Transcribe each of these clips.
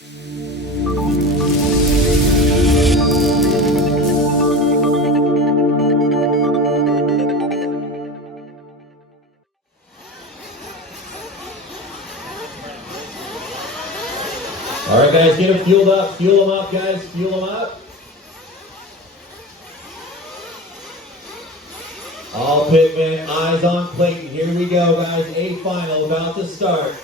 All right, guys, get them fueled up. Fuel them up, guys. Fuel them up. All pitmen, eyes on plate. Here we go, guys. A final about to start.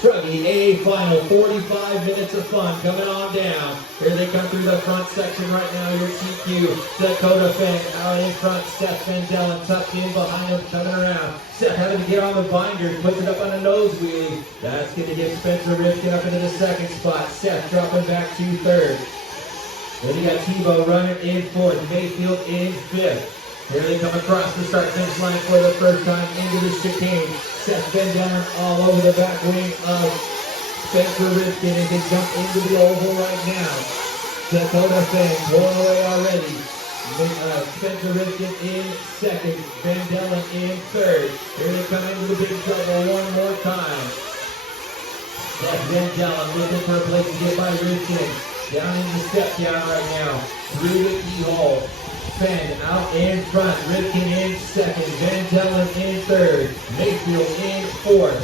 Struggy, A final, 45 minutes of fun coming on down. Here they come through the front section right now. Your TQ, Dakota Finn out in front. Steph Van Dellen tucked in behind him, coming around. Steph having to get on the binder, puts it up on a nose wheel. That's going to get Spencer Rifkin up into the second spot. Steph dropping back to third. Then you got Tebow running in fourth. Mayfield in fifth. Here they come across the start-finish line for the first time into the chicane. Seth Van Dellen all over the back wing of Spencer Rifkin as they jump into the oval right now. Dakota Finn pulling away already. Spencer Rifkin in second. Van Dellen in third. Here they come into the big trouble one more time. Seth Van Dellen looking for a place to get by Rifkin. Down in the step down right now. Through the keyhole. Fenn out in front, Rifkin in second, Van Dellen in third, Mayfield in fourth.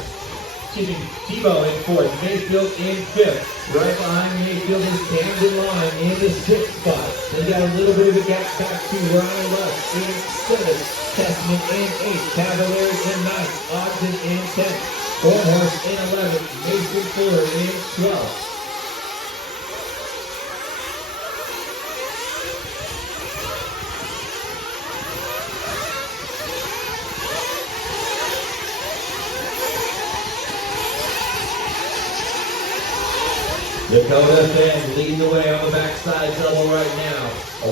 Tebow in fourth, Mayfield in fifth. Right behind Mayfield is Camden Line in the sixth spot. They got a little bit of a gap back to Ryan Lutz in seventh, Testament in eighth, Cavaliers in ninth, Ogden in 10th, Hornhorse in 11th, Mason Fuller in 12th. Dakota Finn leading the way on the backside double right now.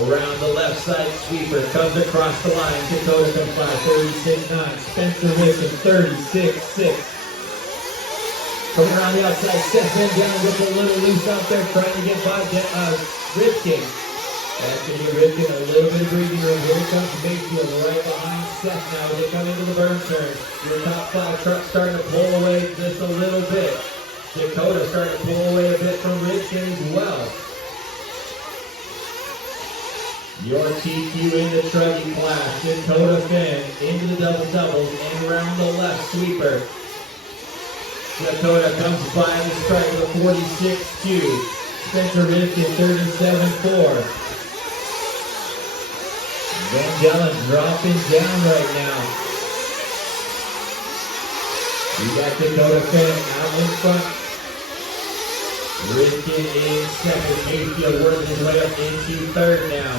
Around the left side sweeper, comes across the line. Dakota comes by 36-9. Spencer Rifkin 36-6. Coming around the outside, Seth Van Dellen gets a little loose out there trying to get by Rifkin. That's going to give Rifkin a little bit of breathing room. Here comes Mayfield right behind Seth now as they come into the burn turn. Your top five trucks starting to pull away just a little bit. Dakota starting to pull away a bit from Rifkin as well. Your TQ in the truggy class. Dakota Finn into the double-doubles and around the left sweeper. Dakota comes by on the strike with a 46-2. Spencer Rifkin 37-4. Van Dellen dropping down right now. We got Dakota Finn out in front. Rifkin in second. Mayfield working his way up into third now.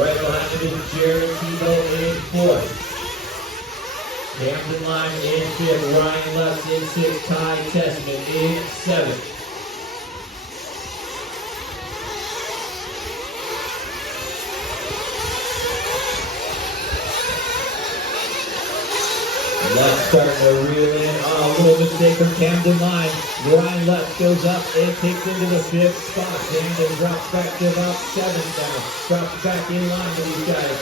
Right behind him is Jared Tebow in fourth. Camden Line in fifth. Ryan Lutz in sixth. Ty Testament in seventh. Lutz starting to reel in. Oh, a little mistake from Camden Line. Ryan Lutz goes up and takes into the fifth spot. Camden drops back to about seventh now. Drops back in line with these guys.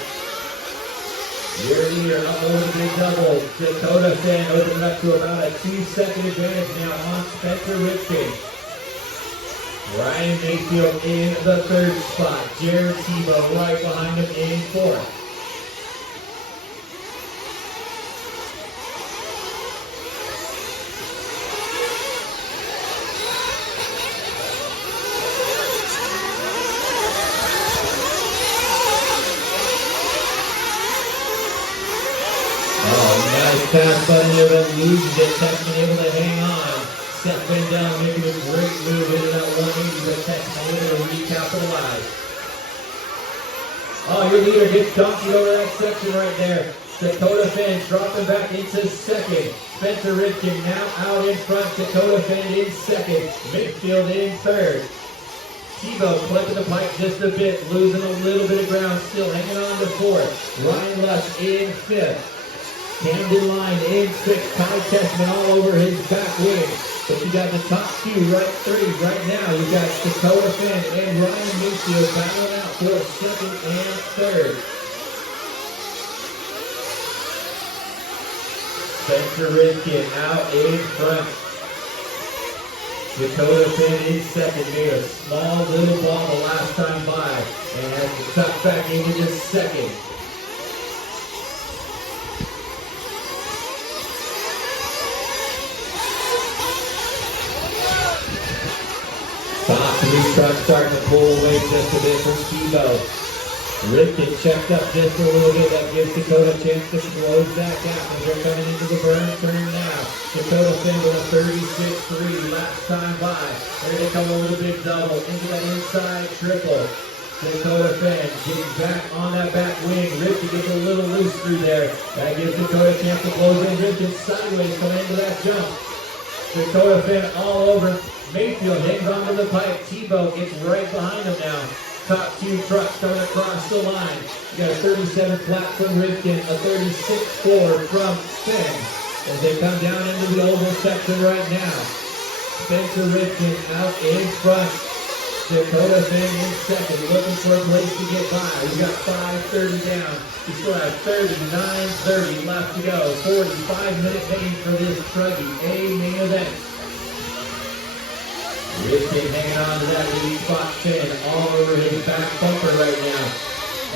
Your leader up over the big double. Dakota Finn opening up to about a 2-second advantage now on Spencer Rifkin. Ryan Mayfield in the third spot. Jared Tebow right behind him in fourth. Pass button here, but loses it. Testament able to hang on. Seth Van Dellen making a great move into that 180, but Testament able to recapitalize. Oh, your leader gets dumped over that section right there. Dakota Finn dropping back into second. Spencer Rifkin now out in front. Dakota Finn in second. Mayfield in third. Tebow clipping the pipe just a bit, losing a little bit of ground, still hanging on to fourth. Ryan Lutz in fifth. Camden Line in sixth. Ty Testament all over his back wing. But you got the top three right now. You got Dakota Finn and Ryan Mayfield battling out for second and third. Spencer Rifkin out in front. Dakota Finn in second. Made a small little ball the last time by. And has to tuck back into the second. Top three truck starting to pull away just a bit from Tebow. Rifkin checked up just a little bit. That gives Dakota a chance to close that gap. And they're coming into the burn turn now. Dakota Finn with a 36-3 last time by. There they come a little bit double into that inside triple. Dakota Finn getting back on that back wing. Rifkin gets a little loose through there. That gives Dakota a chance to close in. Rifkin sideways coming into that jump. Dakota Finn all over. Mayfield hangs onto the pipe. Tebow gets right behind him now. Top two trucks coming across the line. You got a 37 flat from Rifkin, a 36-4 from Finn. As they come down into the oval section right now. Spencer Rifkin out in front. Dakota Finn in second, looking for a place to get by. We got 5:30 down. We still have 39:30 left to go. 45-minute main for this Truggy A main event. Rifkin hanging on to that lead spot. Finn all over his back bumper right now.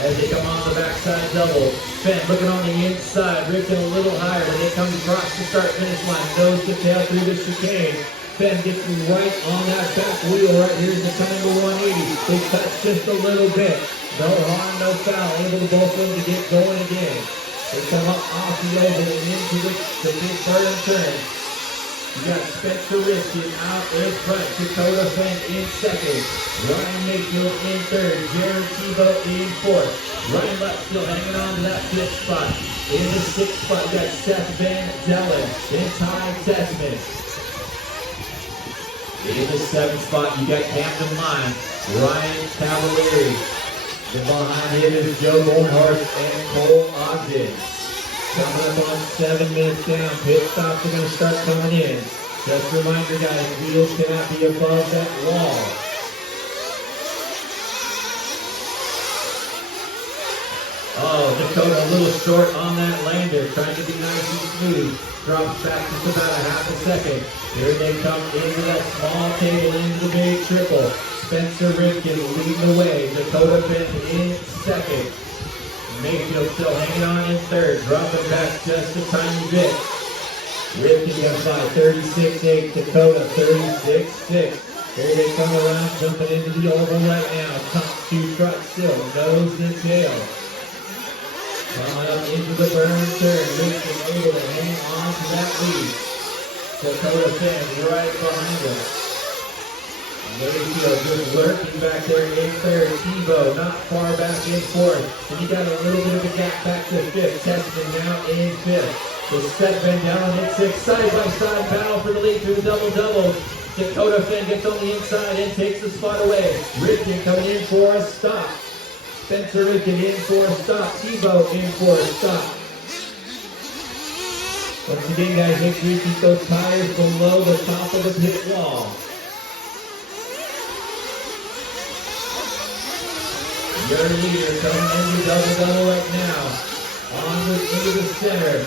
As they come on the backside double. Finn looking on the inside. Rifkin a little higher when they come across the start-finish line. Nose to tail through the chicane. Finn gets right on that back wheel right here as they come into 180. They touch just a little bit. No harm, no foul. Able to both of them to get going again. They come up off the oval and into the big burn and turn. You got Spencer Rifkin out in front. Dakota Finn in second. Ryan Mayfield in third. Jared Tebow in fourth. Ryan Lutz still hanging on to that fifth spot. In the sixth spot, you got Seth Van Dellen and Ty Tessman. In the seventh spot, you got Captain Line, Ryan Cavalieri. Then behind him is Joe Goldhart and Cole Ogden. Coming up on 7 minutes down. Pit stops are going to start coming in. Just a reminder, guys, wheels cannot be above that wall. Oh, Dakota a little short on that lander. Trying to be nice and smooth. Drops back just about a half a second. Here they come into that small table, into the big triple. Spencer Rifkin leading the way. Dakota Finn in second. Mayfield still hanging on in third, dropping back just a tiny bit. Rifkin got by 36-8, Dakota 36-6. Here they come around, jumping into the oval right now. Top two trucks still, nose and tail. Coming up into the burn turn, Rifkin able to hang on to that lead. Dakota Finn right behind him. Mayfield just lurking back there in third. Tebow not far back in fourth. And you got a little bit of a gap back to fifth. Tessman now in fifth. The Seth Van Dellen in sixth. Side-by-side battle for the lead through the double-double. Dakota Finn gets on the inside and takes the spot away. Rifkin coming in for a stop. Spencer Rifkin in for a stop. Tebow in for a stop. Once again, guys, make sure you keep those tires below the top of the pit wall. Your leader coming into double-double right now. Into the center.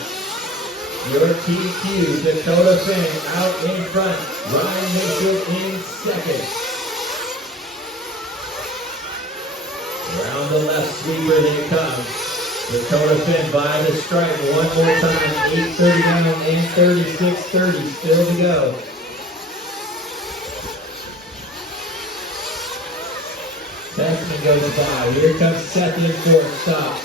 Your TQ, Dakota Finn out in front. Ryan Mayfield in second. Around the left sweeper they come. Dakota Finn by the stripe one more time. 8:30 down and 36:30 still to go. Tessman goes by. Here comes Seth in fourth stop.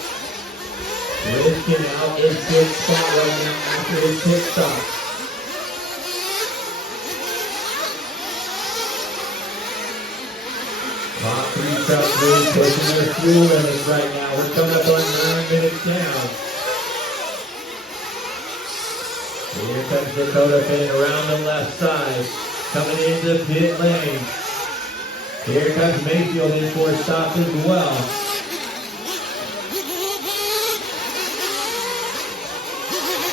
Rifkin out in fifth spot right now after his pit stop. Top three trucks really pushing their fuel limits right now. We're coming up on 9 minutes down. Here comes Dakota Finn around the left side. Coming into pit lane. Here comes Mayfield in for a stop as well.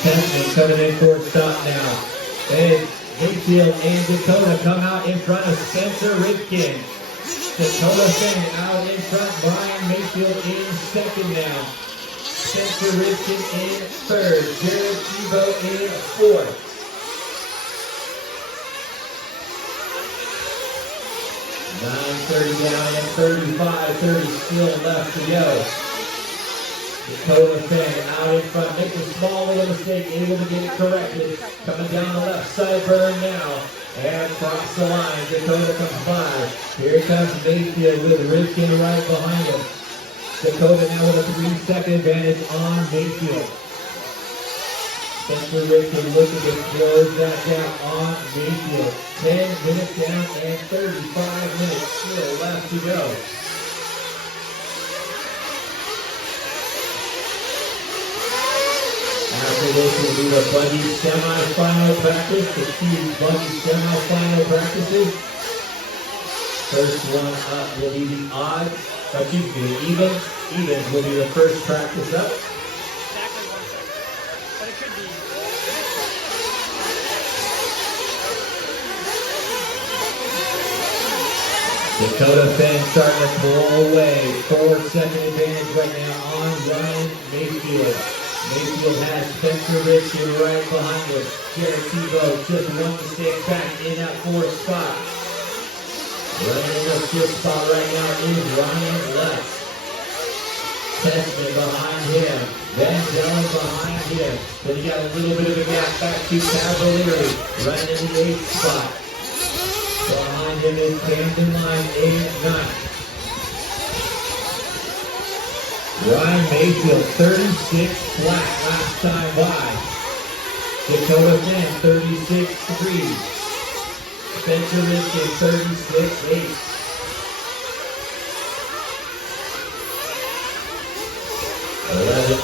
Tessman coming in for a stop now. And Mayfield and Dakota come out in front of Spencer Rifkin. Dakota Finn out in front. Brian Mayfield in second now. Spencer Richard in third. Jared Tebow in fourth. 9:30 down and 35-30 still left to go. Dakota Finn out in front, makes a small little mistake, able to get it corrected. Coming down the left side burn now. And across the line, Dakota comes by. Here comes Mayfield with Rifkin right behind him. Dakota now with a 3-second advantage on Mayfield. Spencer Rifkin looking to close that down on Mayfield. 10 minutes down and 35 minutes still left to go. After this will be the Bundy semi-final practice, the two Bundy semi-final practices. First one up will be the odds, excuse me, the evens. Evens will be the first practice up. Exactly 1 second. But it could be. Dakota Finn starting to pull away. 4-second advantage right now on Ryan Mayfield. Mayfield has Spencer Richard right behind him. Jared Tebow just one mistake back in that fourth spot. Running in the fifth spot right now is Ryan Lutz. Testman behind him. Van Dellen behind him. Then you got a little bit of a gap back to Cavalieri. Running in the eighth spot. Behind him is Camden Line in ninth. Ryan Mayfield, 36 flat last time by. Dakota Finn, 36-3. Spencer Richard, 36-8.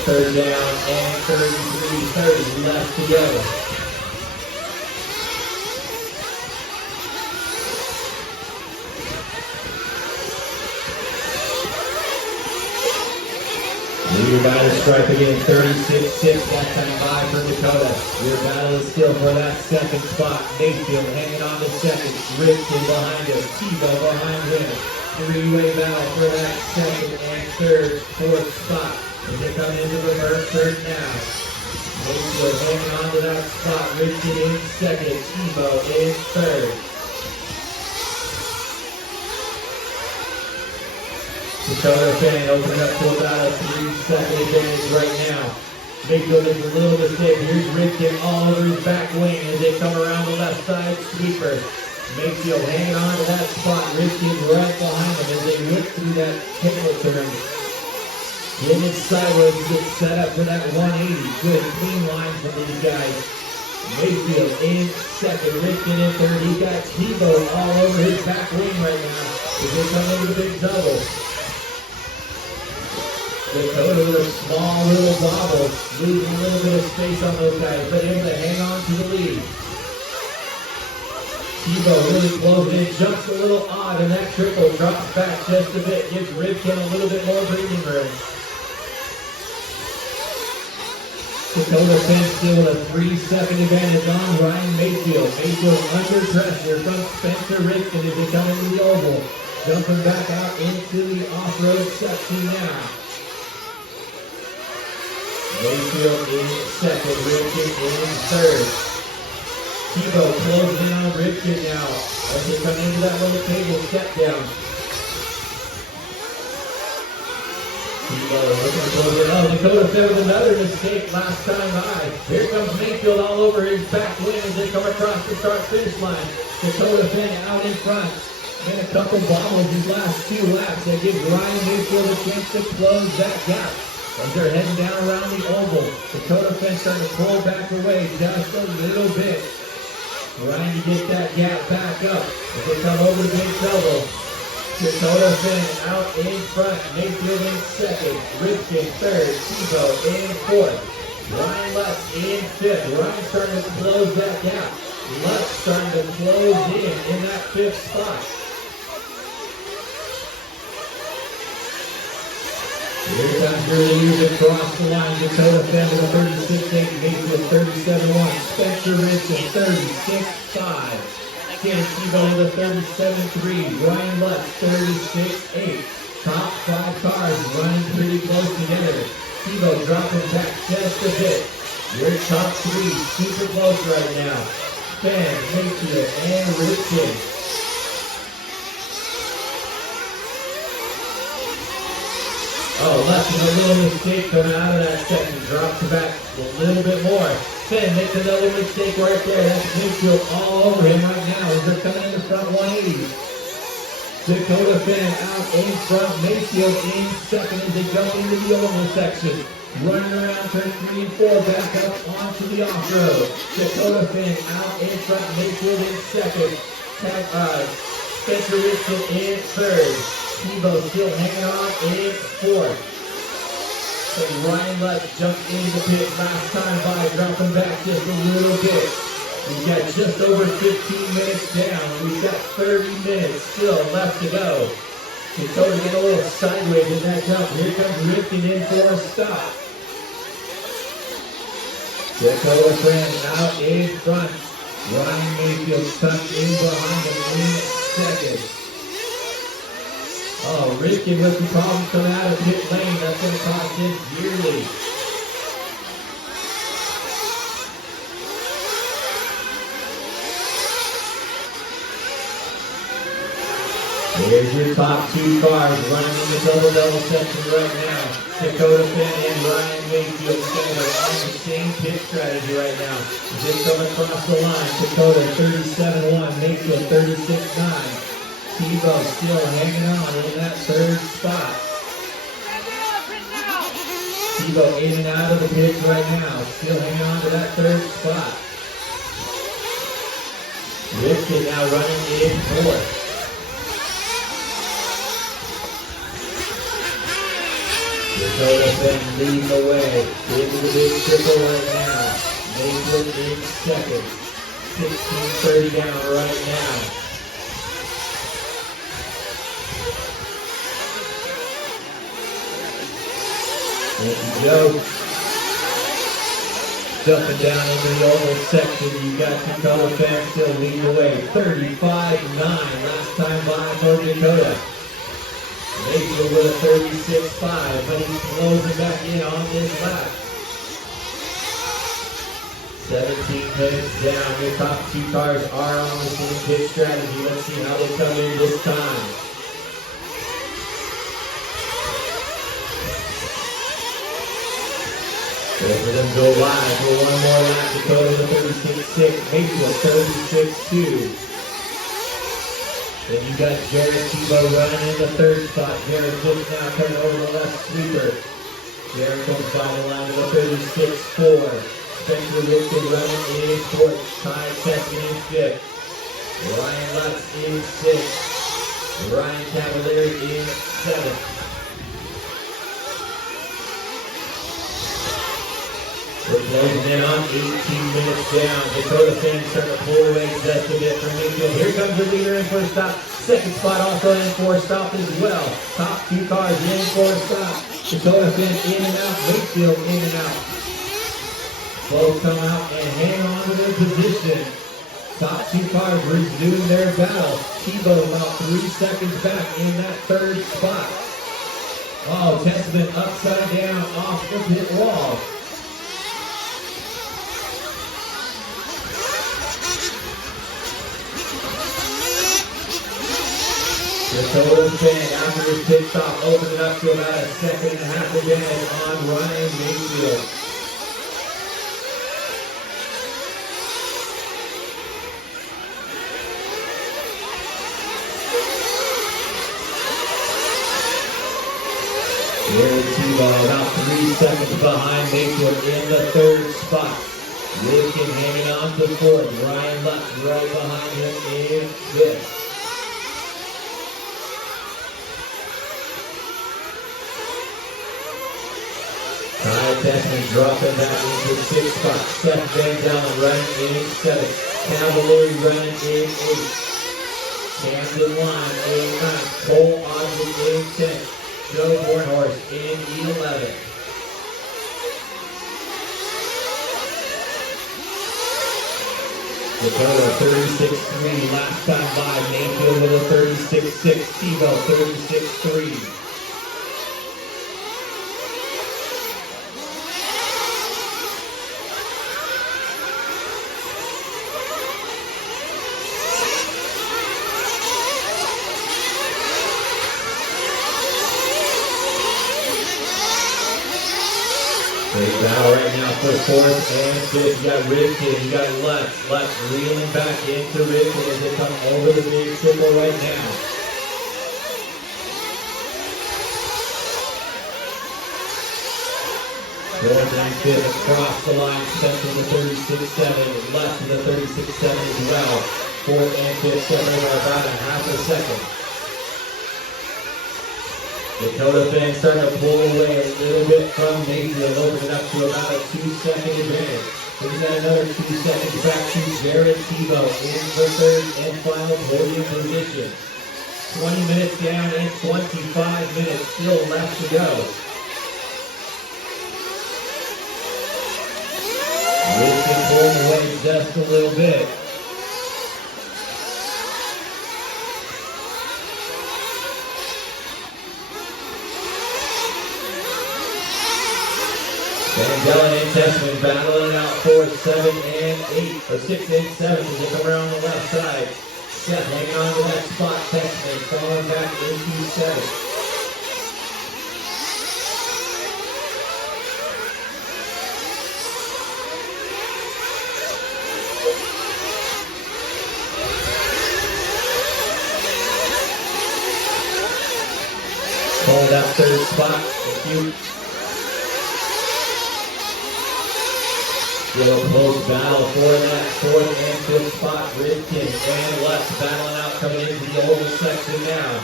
Third down and 33-30 left to go. Leader battle strike again, 36-6, that time by for Dakota. Your battle is still for that second spot. Mayfield hanging on to second. Richard behind him. Tebow behind him. Three-way battle for that second and third, fourth spot. As they come into the third now. Mayfield hanging on to that spot. Richard in second. Tebow in third. Dakota Finn opening up to about a 3-second advantage right now. Mayfield makes a little mistake. Here's Rifkin all over his back wing as they come around the left side sweeper. Mayfield hanging on to that spot. Rifkin right behind him as they whip through that table turn. Getting it sideways to get set up for that 180. Good clean line from these guys. Mayfield in second. Rifkin in third. He's got Tebow all over his back wing right now as they come into the big double. Dakota with a small little bobble, losing a little bit of space on those guys, but able to hang on to the lead. Tebow really closed in, jumps a little odd, and that triple drops back just a bit, gives Rifkin a little bit more breathing room. Dakota Finn still with a 3-second advantage on Ryan Mayfield. Mayfield under pressure from Spencer Rifkin as they come into the oval. Jumping back out into the off-road section now. Mayfield in second, Rifkin in third. Tebow closing in on Rifkin now as they come into that little table step down. Tebow looking to close it. Oh, Dakota Finn with another mistake last time by. Here comes Mayfield all over his back wing as they come across the start-finish line. Dakota Finn out in front. And a couple bobbles these last few laps that give Ryan Mayfield a chance to close that gap. As they're heading down around the oval, Dakota Finn starting to pull back away just a little bit. Trying to get that gap back up. As they come over the big double. Dakota Finn out in front. Mayfield in second. Rifkin third. Tebow in fourth. Ryan Lutz in fifth. Ryan starting to close that gap. Lutz starting to close in that fifth spot. Here comes your leaders across the line. Dakota Finn with a 36-8, Mayfield 37-1, Spencer Richard 36-5, Jared Tebow with a 37-3, Ryan Lutz 36-8. Top five cars running pretty close together. Tebow dropping back just a bit. Your top three super close right now. Fenn, Mayfield, and Ripken. Oh, left with a little mistake coming out of that section. Drops back a little bit more. Fenn makes another mistake right there. That's Mayfield all over him right now as they're coming in the front 180. Dakota Fenn out in front. Mayfield in second as they go into the oval section. Running around turn 3 and 4, back up onto the off-road. Dakota Fenn out in front, Mayfield in second. Spencer Richard in third. Tebow still hanging on in fourth. And Ryan Lutz jumped into the pit last time by, dropping back just a little bit. We've got just over 15 minutes down. We've got 30 minutes still left to go. Dakota get a little sideways in that jump. Here comes Ripken in for a stop. Dakota Fenn out in front. Ryan Mayfield tucked in behind him in second. Oh, Ripken with some problems coming out of pit lane. That's going to cost him dearly. Here's your top two cars running in the double-double section right now. Dakota Fenn and Ryan Mayfield together on the same pit strategy right now. They come across the line. Dakota 37-1, Mayfield 36-9. Tebow still hanging on in that third spot. Tebow in and out of the pits right now. Still hanging on to that third spot. Ripken now running in fourth. Dakota Fenn leading the way into the big triple right now. Mayfield in second. 16:30 down right now. There you go. Jumping down into the oval section, you got Dakota Fenn still leading the way. 35-9 last time by for Dakota. Mayfield with a 36-5, but he's closing back in on this lap. 17 minutes down. Your top two cars are on the same pit strategy. Let's see how they come in this time. Both of them go live for one more lap. Dakota with 36-6, Mayfield 36-2. Then you got Jared Tebow running in the third spot. Jared just now turning over the left sweeper. Jared comes by the line with a 36-4. Spencer Richard running in fourth. Ty Teskin in fifth. Ryan Lutz in sixth. Ryan Cavalieri in seventh. We're closing in on 18 minutes down. Dakota Fenn starting to pull away just a bit from Mayfield. Here comes the leader in for a stop. Second spot also in for a stop as well. Top two cars in for a stop. Dakota Fenn in and out. Mayfield in and out. Both come out and hang on to their position. Top two cars resuming their battle. Tebow about 3 seconds back in that third spot. Oh, Testament upside down off the pit wall. Dakota Fenn after his pit stop opened it up to about a second and a half again on Ryan Mayfield. Jared Tebow about 3 seconds behind Mayfield in the third spot. Ripken hanging on to fourth. Ryan Lutz right behind him in fifth. Ty Tesman dropping back into sixth spot. Seth Van Dalen running in seventh. Cavalieri running in eighth. Camden Line in ninth. Cole Osmond in 10th. Joe Bornhorst in 11th. Dakota 36-3 last time by. Mayfield with a 36-6. Tebow 36-3. battle right now for fourth and fifth. You got Ripken, you got Lutz. Lutz reeling back into Ripken as they come over the big triple right now. Fourth and fifth across the line, Spencer to 36-7, Lutz to the 36-7 as well. Fourth and fifth separated by about a half a second. Dakota Finn starting to pull away a little bit from Mayfield, opening up to about a 2-second advantage. Then we got another 2 seconds back to Jared Tebow in the third and final podium position. 20 minutes down and 25 minutes still left to go. Wilson pulling away just a little bit. Van Dellen and Tessman battling out for 7 and 8, or 6 and 7 as they come around the left side. Seth hanging on to that spot. Tessman falling back into 7. Pulling that third spot. Thank you. Still a close battle for that fourth and fifth spot. Ripken and Lutz battling out coming into the oval section now.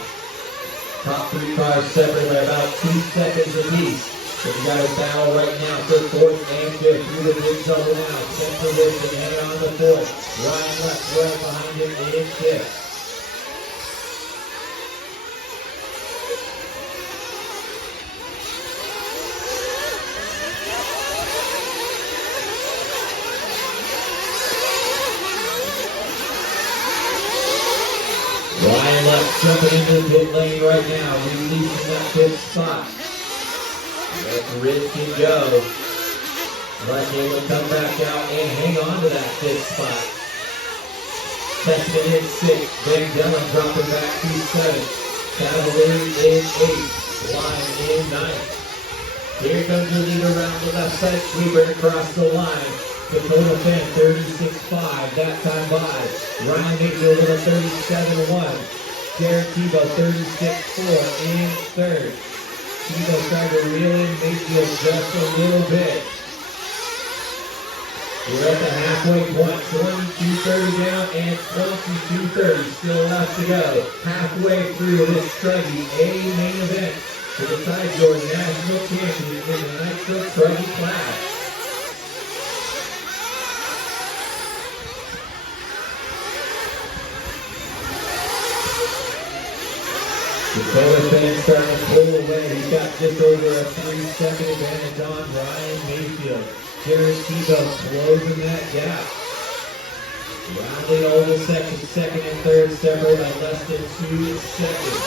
Top 3 cars separated by about 2 seconds apiece. So we got a battle right now for fourth and fifth. Through the big double now. Spencer Ripken hanging on the fourth. Ryan Lutz right behind him in fifth. Ryan Lutz jumping into the pit lane right now, releasing that 5th spot. Let Ripken go. Lutz able to come back out and hang on to that 5th spot. Tessman in 6th, Van Dellen dropping back to 7th. Cavalier in 8th, Line in 9th. Here comes the lead around the left side sweeper across the line. Dakota Finn, 36-5, that time by. Ryan Mayfield with a 37-1. Jared Tebow, 36-4 in third. Tebow trying to reel in Mayfield just a little bit. We're at the halfway point, 22:30 down and 22:30 still left to go. Halfway through this Truggy A main event to decide your national champion in the Nitro Truggy class. Dakota Finn starting to pull away. He's got just over a 3-second advantage on Ryan Mayfield. Jared Tebow closing that gap. Rounding oval section, second and third separated by less than 2 seconds.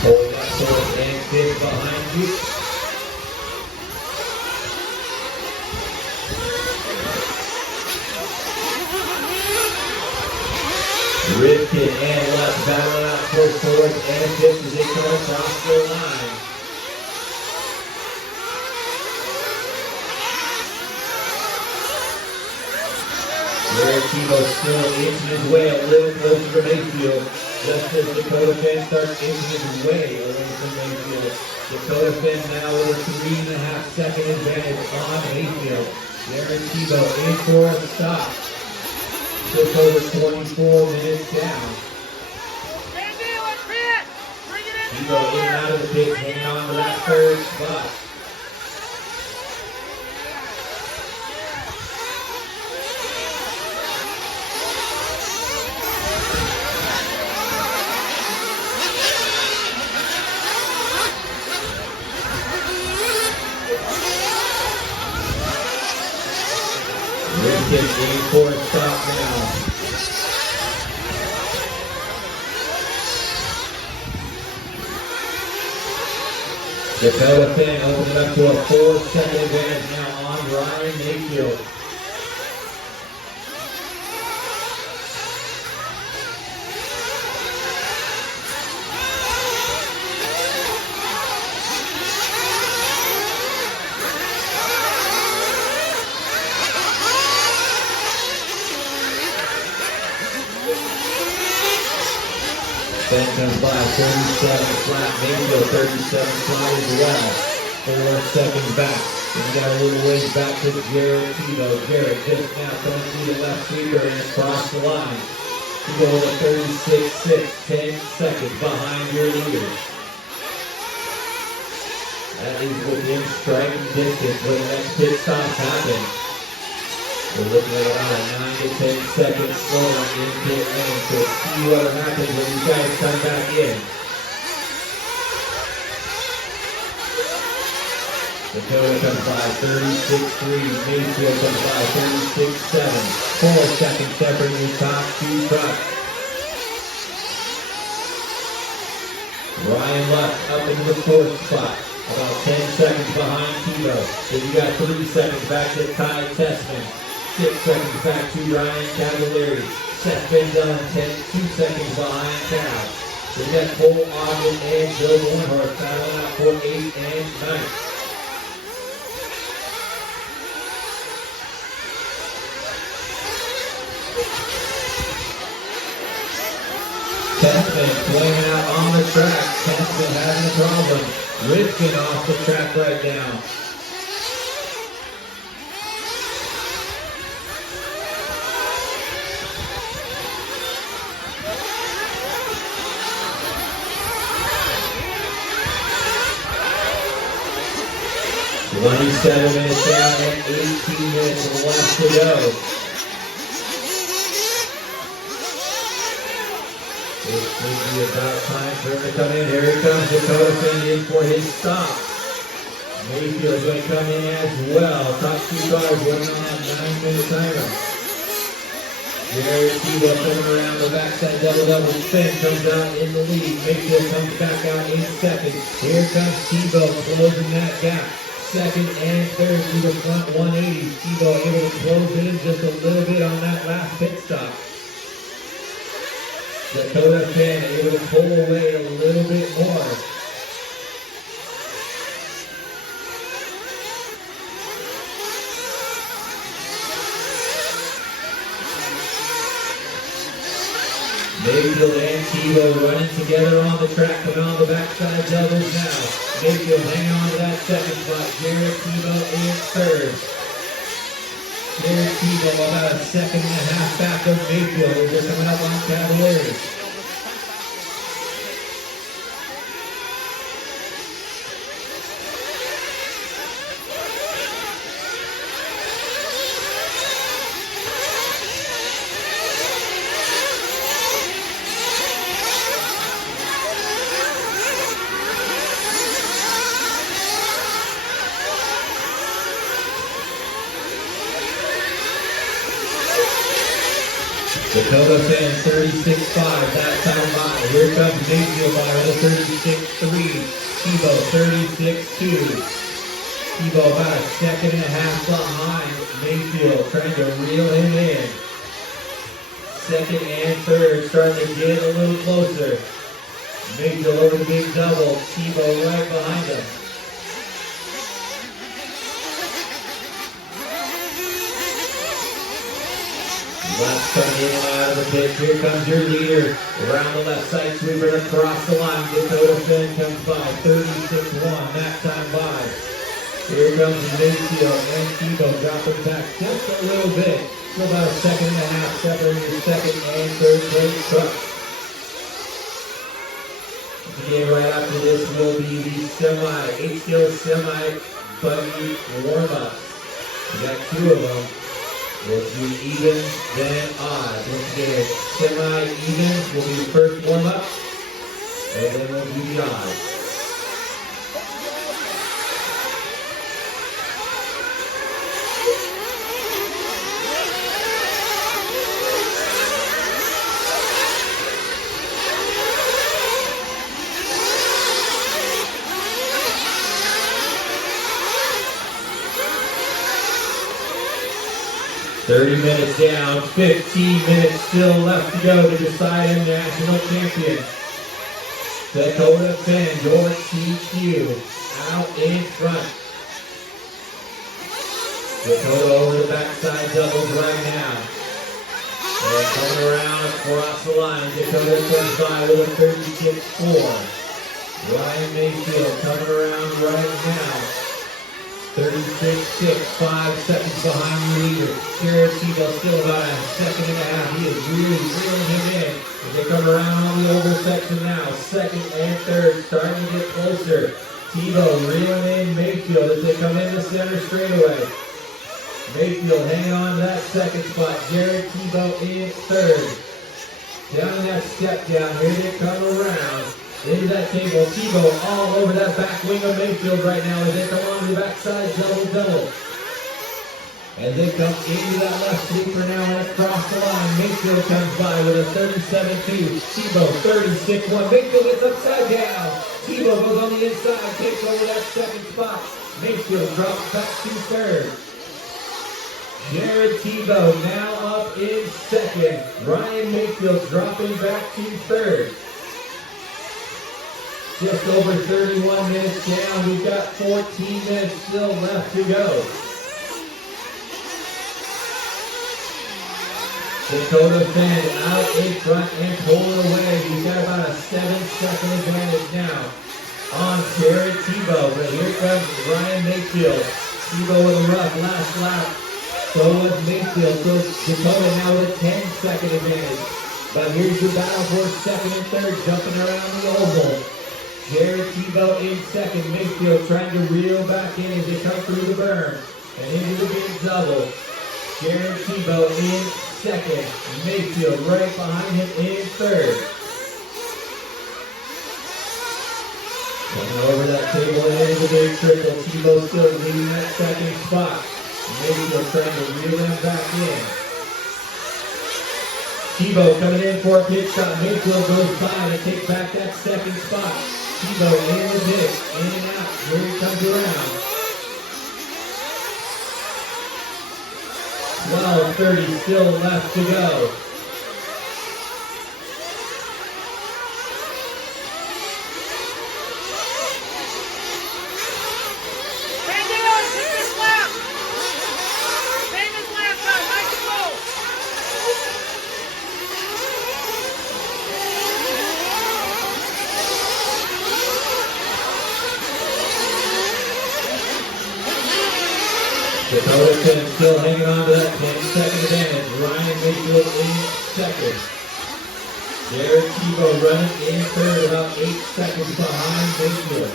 Hold that fourth and fifth behind you. Ripken and Lutz battling out for fourth and fifth as they come across the line. Jared Tebow still inching his way a little closer to Mayfield. Just as Dakota Finn starts inching his way away from Mayfield. Dakota Finn now with a 3.5-second advantage on Mayfield. Jared Tebow in for a stop. Just over 24 minutes down. Tebow in and out of the pit, hanging on to that third spot. Ripken waiting for a stop now. Dakota Finn opens it up to a 4-second advantage now on Ryan Mayfield. Finn comes by 37 flat, Mayfield 37 flat as well. 4 seconds back. And we got a little ways back to Jared Tebow. Jared just now coming through the left sweeper and across the line. Tebow with a 36-6, 10 seconds behind your leader. That leaves within striking distance when the next pit stops happen. We're looking at about a 9 to 10 second slowdown in pit lane, so see what happens when these guys come back in. Dakota comes by 36-3, Mayfield comes by 36-7. 4 seconds separating your top two trucks. Ryan Lutz up into the 4th spot, about 10 seconds behind Tebow. Then you got 3 seconds back to Ty Tessman. 6 seconds back to Ryan Cavalieri. Seth Bendel 2 seconds behind Cal. So we got Cole Ogden and Bill Warnhorst battling out for 8th and 9th. Tessman flaming out on the track. Tessman having a problem. Rifkin off the track right now. Twenty-seven minutes down and 18 minutes left to go. It should be about time for him to come in. Here he comes, Dakota Finn in for his stop. Mayfield's going to come in as well. Top 2 cars running on that 9-minute timer. Jared Tebow coming around the backside, double. Finn comes out in the lead. Mayfield comes back out in second. Here comes Tebow closing that gap. Second and third through the front 180. Tebow able to close in just a little bit on that last pit stop. Dakota Finn able to pull away a little bit more. Mayfield and Tebow running together on the track, coming on the backside doubles now. Mayfield hanging on to that second spot. Jared Tebow in third. Jared Tebow about a second and a half back of Mayfield as they're coming up on Cavalieri. Dakota Finn 36-5, that time by. Here comes Mayfield by with a 36-3. Tebow 36-2. Tebow about a second and a half behind Mayfield, trying to reel him in. Second and third starting to get a little closer. Mayfield over the big double. Tebow right behind him. Left coming in and out of the pit. Here comes your leader. Around the left side sweeper across the line. Dakota Finn comes by. 36-1. That time by. Here comes Mayfield and Tebow dropping back just a little bit. So about a second and a half separating your second and third place truck. Again, right after this will be the HDO semi buggy warm-up. We got 2 of them. We'll do evens, then odds. Once again, semi-evens will be the first warm-up, and then we'll do the odds. 30 minutes down, 15 minutes still left to go to decide a national champion. Dakota Finn, your TQ, out in front. Dakota over the backside doubles right now. And coming around across the line, Dakota comes by with a 36-4. Ryan Mayfield coming around right now. 36-6, 5 seconds behind the leader. Jared Tebow still about a second and a half. He is really reeling him in. As they come around on the oval section now. Second and third starting to get closer. Tebow reeling in Mayfield as they come in the center straightaway. Mayfield hanging on to that second spot. Jared Tebow in third. Down in that step down. Here they come around. Into that table. Tebow all over that back wing of Mayfield right now as they come onto the backside double. As they come into that left sweeper now and across the line. Mayfield comes by with a 37-2. Tebow 36-1. Mayfield gets upside down. Tebow goes on the inside, takes over that second spot. Mayfield drops back to third. Jared Tebow now up in second. Ryan Mayfield dropping back to third. Just over 31 minutes down. We've got 14 minutes still left to go. Dakota Finn out in front and pulling away. We've got about a 7-second advantage now on Jared Tebow. But here comes Ryan Mayfield. Tebow with a rough last lap. So was Mayfield. So Dakota now with a 10-second advantage. But here's your battle for second and third, jumping around the oval. Jared Tebow in second. Mayfield trying to reel back in as they come through the berm and into the big double. Jared Tebow in second. Mayfield right behind him in third. Coming over that table and into the big triple. Tebow still leading that second spot. Mayfield trying to reel him back in. Tebow coming in for a pitch shot. Mayfield goes by to take back that second spot. Tebow in the pitch, in and out. Here he comes around. 12:30 still left to go. Dakota Finn still hanging on to that 10-second advantage. Ryan Mayfield in second. Jared Tebow running in third, about 8 seconds behind Mayfield.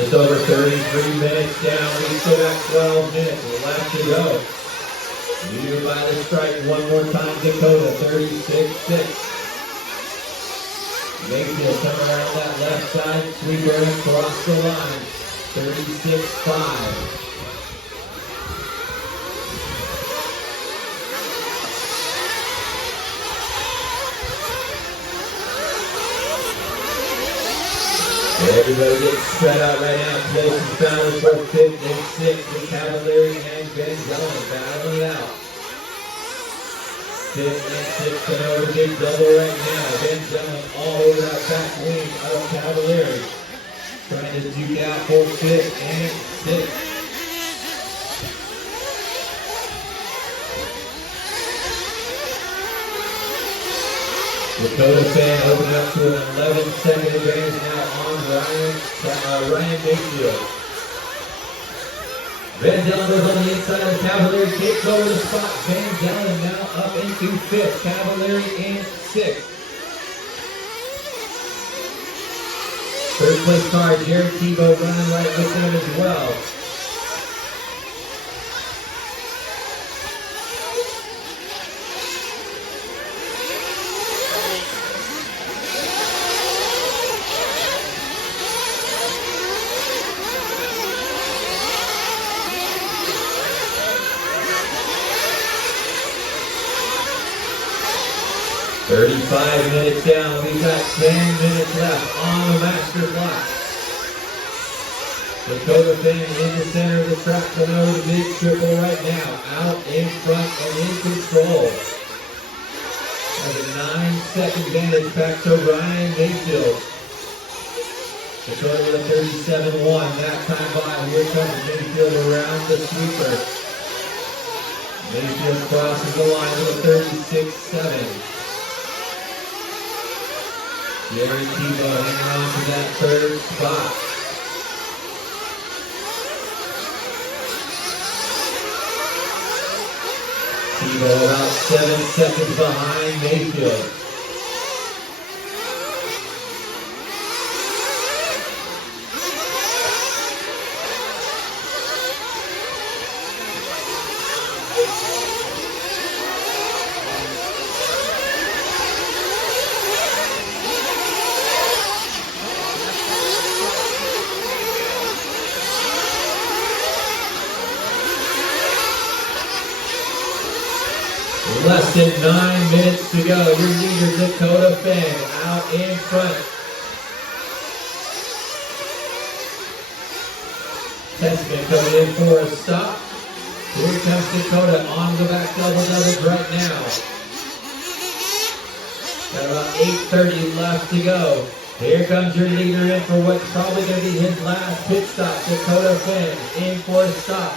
Just over 33 minutes down. We still got 12 minutes left to go. Leader by the strike one more time. Dakota 36-6. Mayfield coming around that left side, sweeper across the line, 36-5. Everybody gets spread out right now. Closest battle for 5th and 6th with Cavalieri and Ben Dillon battling it out. 5th and 6th coming over the big double right now. Ben Dillon all over that back wing of Cavalieri. Trying to duke out for 5th and 6th. Dakota Finn opening up to an 11-second advantage now on Ryan Mayfield. Van Dellen goes on the inside of Cavalieri, takes over the spot. Van Dellen now up into 5th. Cavalieri in 6th. Third place car, Jared Tebow running right with them as well. 35 minutes down. We've got 10 minutes left on the master clock. Dakota Finn in the center of the track coming over the big triple right now. Out in front and in control. Has a 9-second advantage back to Ryan Mayfield. Dakota with a 37-1. That time by. Here comes Mayfield around the sweeper. Mayfield crosses the line with a 36-7. Jerry Tebow hanging on to that third spot. Tebow about 7 seconds behind Mayfield. Less than 9 minutes to go. Your leader, Dakota Finn, out in front. Testman coming in for a stop. Here comes Dakota on the back double right now. Got about 8:30 left to go. Here comes your leader in for what's probably going to be his last pit stop. Dakota Finn in for a stop.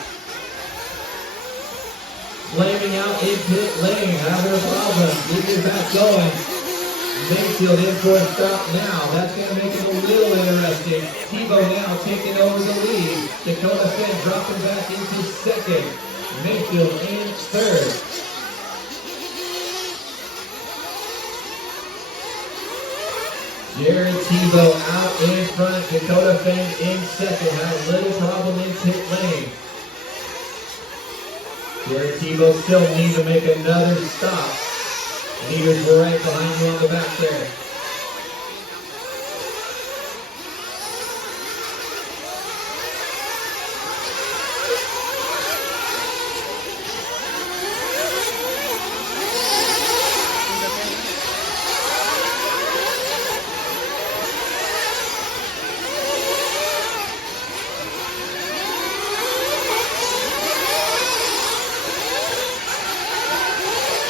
Flaming out in pit lane, having a problem. Leader back going. Mayfield in for a stop now. That's going to make it a little interesting. Tebow now taking over the lead. Dakota Finn dropping back into second. Mayfield in third. Jared Tebow out in front. Dakota Finn in second. Had a little problem in pit lane. Jared Tebow still needs to make another stop. Leaders were right behind you on the back there.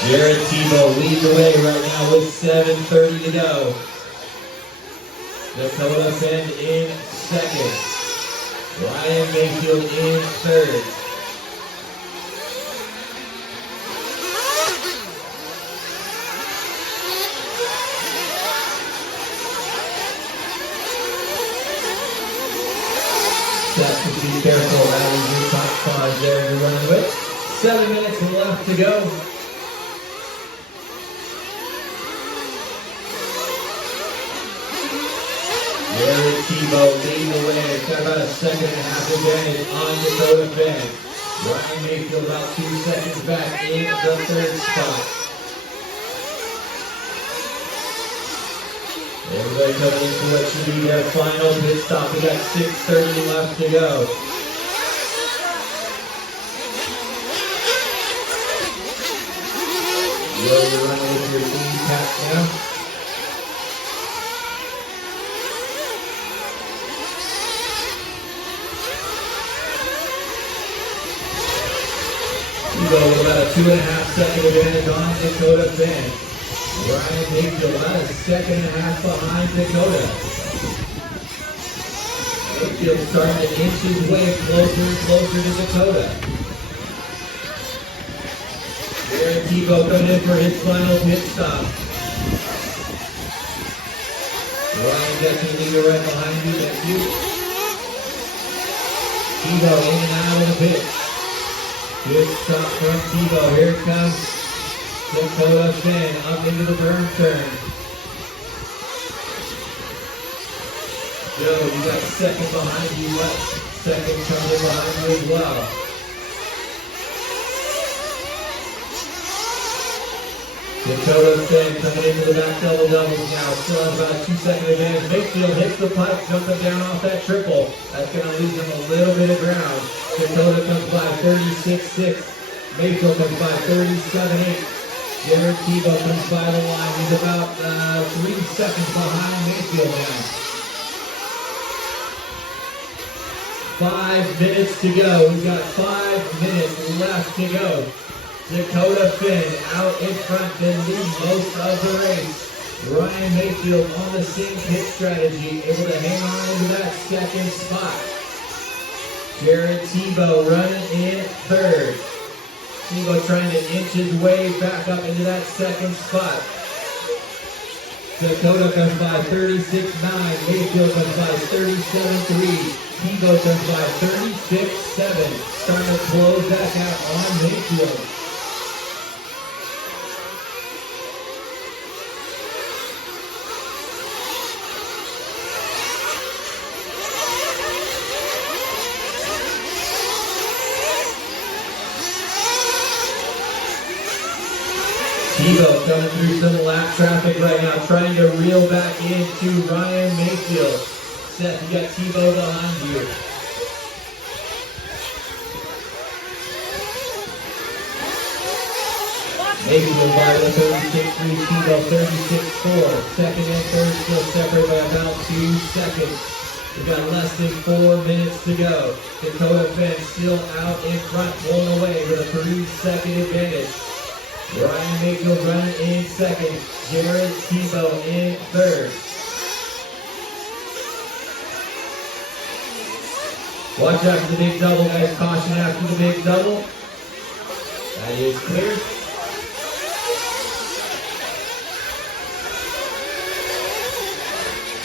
Jared Tebow leads the way right now with 7:30 to go. Dakota Finn in second. Ryan Mayfield in third. Just to be careful, that is your top five there you're running with. 7 minutes left to go. Jared Tebow leading the way. It's got about a 1.5 second advantage on Dakota Finn. Ryan Mayfield about 2 seconds back in the third spot. Everybody coming in for what should be their final pit stop. We got 6:30 left to go. You're running with your team cap now. Tebow with about a 2.5 second advantage on Dakota Finn. Ryan Mayfield about a 1.5 seconds behind Dakota. Mayfield starting to inch his way closer and closer to Dakota. Jared Tebow coming in for his final pit stop. Ryan definitely leader right behind you. Thank you. Tebow in and out of the pit. Good stop from Tebow. Here comes Dakota Finn up into the berm turn. Joe, you got second behind you left. Second coming behind you as well. Dakota Finn coming into the back doubles now. Still has about a 2 second advantage. Mayfield hits the pipe, jumping down off that triple. That's going to leave him a little bit of ground. Dakota comes by 36-6. Mayfield comes by 37-8. Jared Tebow comes by the line. He's about 3 seconds behind Mayfield now. 5 minutes to go. We've got 5 minutes left to go. Dakota Finn out in front, then lead most of the race. Ryan Mayfield on the same pit strategy, able to hang on into that second spot. Jared Tebow running in third. Tebow trying to inch his way back up into that second spot. Dakota comes by 36.9. Mayfield comes by 37.3. Tebow comes by 36.7. Starting to close that gap on Mayfield. Tebow coming through some lap traffic right now, trying to reel back into Ryan Mayfield. Seth, you got Tebow behind you. Mayfield by the 36.3, Tebow 36.4. Second and third still separated by about 2 seconds. We've got less than 4 minutes to go. Dakota Finn still out in front, pulling away with a 3-second advantage. Ryan Mayfield running in second. Jared Tebow in third. Watch out for the big double, guys. Caution after the big double. That is clear.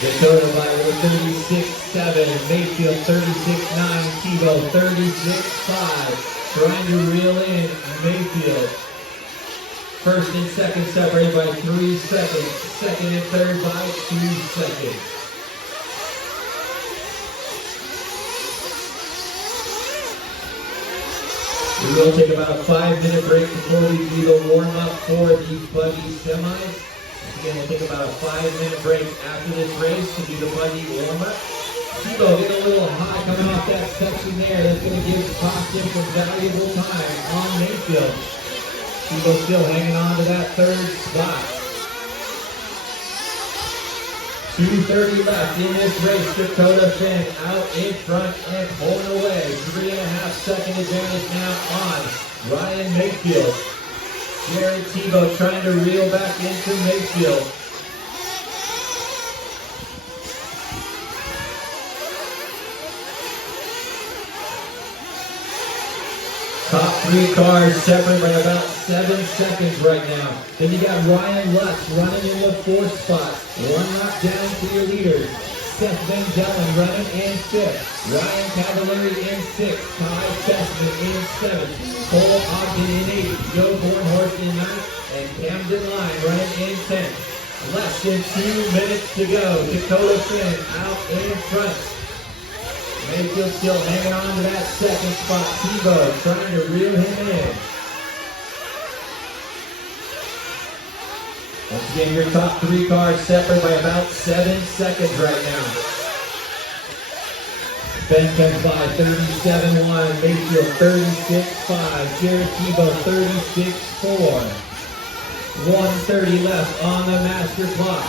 Dakota by with 36.7. Mayfield 36.9. Tebow 36.5. Trying to reel in Mayfield. First and second separated by 3 seconds. Second and third by 2 seconds. We will take about a 5-minute break before we do the warm-up for the buggy semis. Again, we'll take about a 5-minute break after this race to do the buggy warm-up. Tebow getting a little high coming off that section there. That's going to give Costa some valuable time on Mayfield. Tebow still hanging on to that third spot. 2:30 left in this race. Dakota Finn out in front and pulling away. 3.5-second advantage now on Ryan Mayfield. Jared Tebow trying to reel back into Mayfield. Top 3 cars separate by about 7 seconds right now. Then you got Ryan Lutz running in the 4th spot. 1 lap down to your leaders. Seth Van Dellen running in 5th. Ryan Cavallari in 6th. Ty Chessman in 7th. Cole Ogden in 8th. Joe Bornhorst in 9th. And Camden Line running in 10th. Less than 2 minutes to go. Dakota Finn out in front. Mayfield still hanging on to that second spot. Tebow trying to reel him in. Once again, your top 3 cars separate by about 7 seconds right now. Ben comes by 37.1, Mayfield 36.5, Jared Tebow 36.4. 1:30 left on the master clock.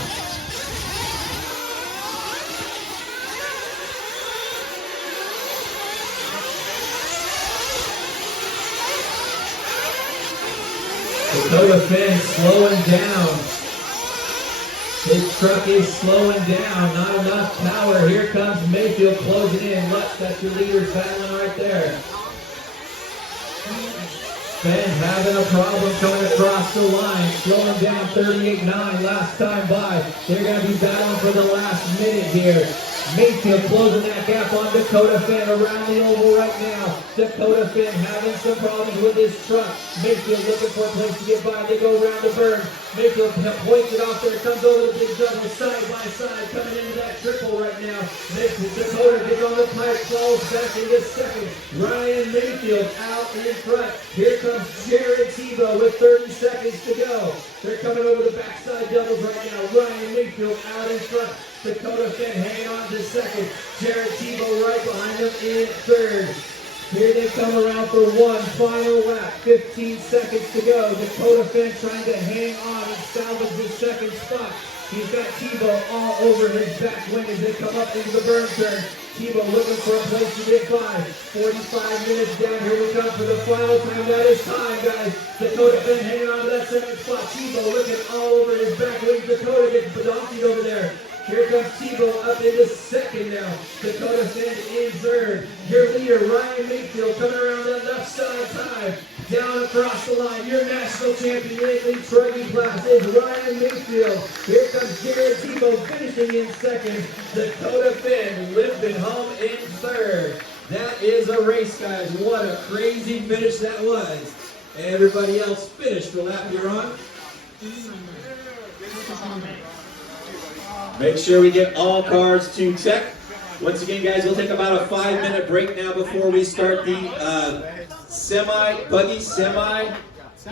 Dakota Finn slowing down. His truck is slowing down. Not enough power. Here comes Mayfield closing in. Lutz, that's your leaders battling right there. Finn having a problem coming across the line. Slowing down 38.9 last time by. They're going to be battling for the last minute here. Mayfield closing that gap on Dakota Finn around the oval right now. Dakota Finn having some problems with his truck. Mayfield looking for a place to get by. They go around the berm. Mayfield points it off there. Comes over the big double side by side. Coming into that triple right now. Mayfield, Dakota gets on the pipe. Falls back into second. Ryan Mayfield out in front. Here comes Jared Tebow with 30 seconds to go. They're coming over the backside doubles right now. Ryan Mayfield out in front. Dakota Finn hanging on to second. Jared Tebow right behind him in third. Here they come around for one final lap. 15 seconds to go. Dakota Finn trying to hang on and salvage the second spot. He's got Tebow all over his back wing as they come up into the burn turn. Tebow looking for a place to get by. 45 minutes down. Here we come for the final time. That is time, guys. Dakota Finn hanging on to that second spot. Tebow looking all over his back wing. Dakota gets donkeyed over there. Here comes Tebow up into second now. Dakota Finn in third. Your leader, Ryan Mayfield, coming around that left side time. Down across the line, your national champion in the trucking class is Ryan Mayfield. Here comes Jared Tebow finishing in second. Dakota Finn limping home in third. That is a race, guys. What a crazy finish that was. Everybody else finished the lap you're on. Make sure we get all cars to check. Once again, guys, we'll take about a 5-minute break now before we start the buggy semi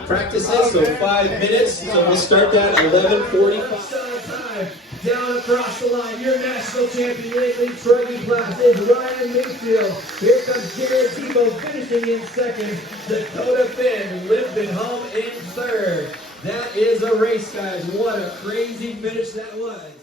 practices. So 5 minutes. So we'll start that at 11:45. Down across the line, your national champion in the trucking class is Ryan Mayfield. Here comes Jared Tebow finishing in second. Dakota Finn limping home in third. That is a race, guys. What a crazy finish that was.